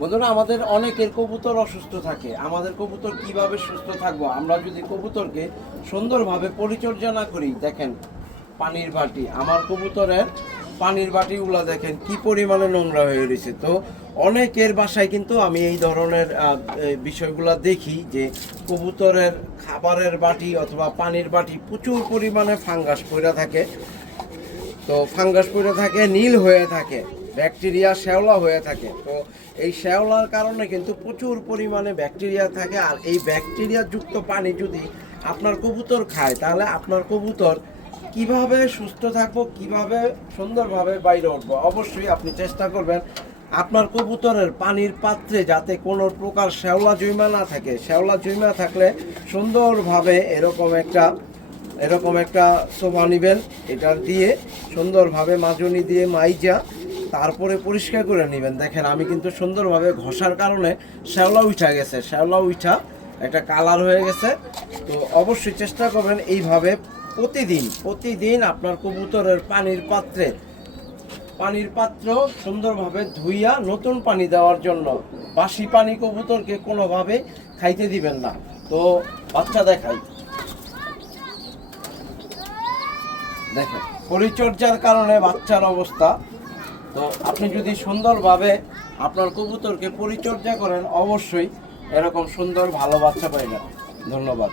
বন্ধুরা, আমাদের অনেকের কবুতর অসুস্থ থাকে। আমাদের কবুতর কিভাবে সুস্থ থাকবো? আমরা যদি কবুতরকে সুন্দরভাবে পরিচর্যা না করি, দেখেন পানির বাটি, আমার কবুতরের পানির বাটিগুলো দেখেন কি পরিমাণে নোংরা হয়ে রয়েছে। তো অনেকের বাসায় কিন্তু আমি এই ধরনের বিষয়গুলো দেখি যে কবুতরের খাবারের বাটি অথবা পানির বাটি প্রচুর পরিমাণে ফাঙ্গাস পড়ে থাকে। তো ফাঙ্গাস পড়ে থাকে, নীল হয়ে থাকে, ব্যাকটেরিয়া শ্যাওলা হয়ে থাকে। তো এই শ্যাওলার কারণে কিন্তু প্রচুর পরিমাণে ব্যাকটেরিয়া থাকে। আর এই ব্যাকটেরিয়া যুক্ত পানি যদি আপনার কবুতর খায়, তাহলে আপনার কবুতর কিভাবে সুস্থ থাকবো, কিভাবে সুন্দরভাবে বাইরে উঠবো? অবশ্যই আপনি চেষ্টা করবেন আপনার কবুতরের পানির পাত্রে যাতে কোনো প্রকার শ্যাওলা জৈমা না থাকে। শ্যাওলা জৈমা থাকলে সুন্দরভাবে এরকম একটা সোফা নেবেন, এটা দিয়ে সুন্দরভাবে মাজনি দিয়ে মাইজা তারপরে পরিষ্কার করে নেবেন। দেখেন আমি কিন্তু সুন্দরভাবে ঘষার কারণে শ্যাওলা উঠা গেছে, শ্যাওলা উঠা একটা কালার হয়ে গেছে। তো অবশ্যই চেষ্টা করবেন এইভাবে প্রতিদিন আপনার কবুতরের পানির পাত্র সুন্দরভাবে ধুইয়া নতুন পানি দেওয়ার জন্য। বাসি পানি কবুতরকে কোনোভাবে খাইতে দিবেন না। তো বাচ্চা দেখাই, দেখেন পরিচর্যার কারণে বাচ্চার অবস্থা। তো আপনি যদি সুন্দরভাবে আপনার কবুতরকে পরিচর্যা করেন, অবশ্যই এরকম সুন্দর ভালো বাচ্চা পাইবেন। ধন্যবাদ।